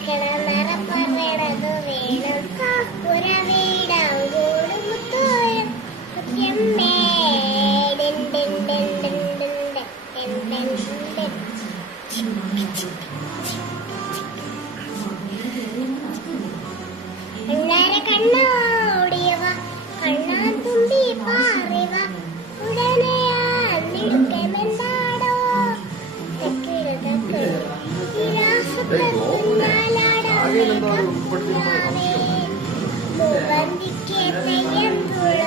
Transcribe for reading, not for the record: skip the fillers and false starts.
കേൾക്കണം പറയണത് വേണം പുറവീടാവോട് മുത്തോരം മുത്യമ്മേ കണ്ണാരെ കണ്ണോടിയവ കണ്ണാ തുമ്പി പാറിവ ഉടനെയാ നിൽക്കുമെന്താടോ മുബന്തിക്ക് തെയ്യം തുള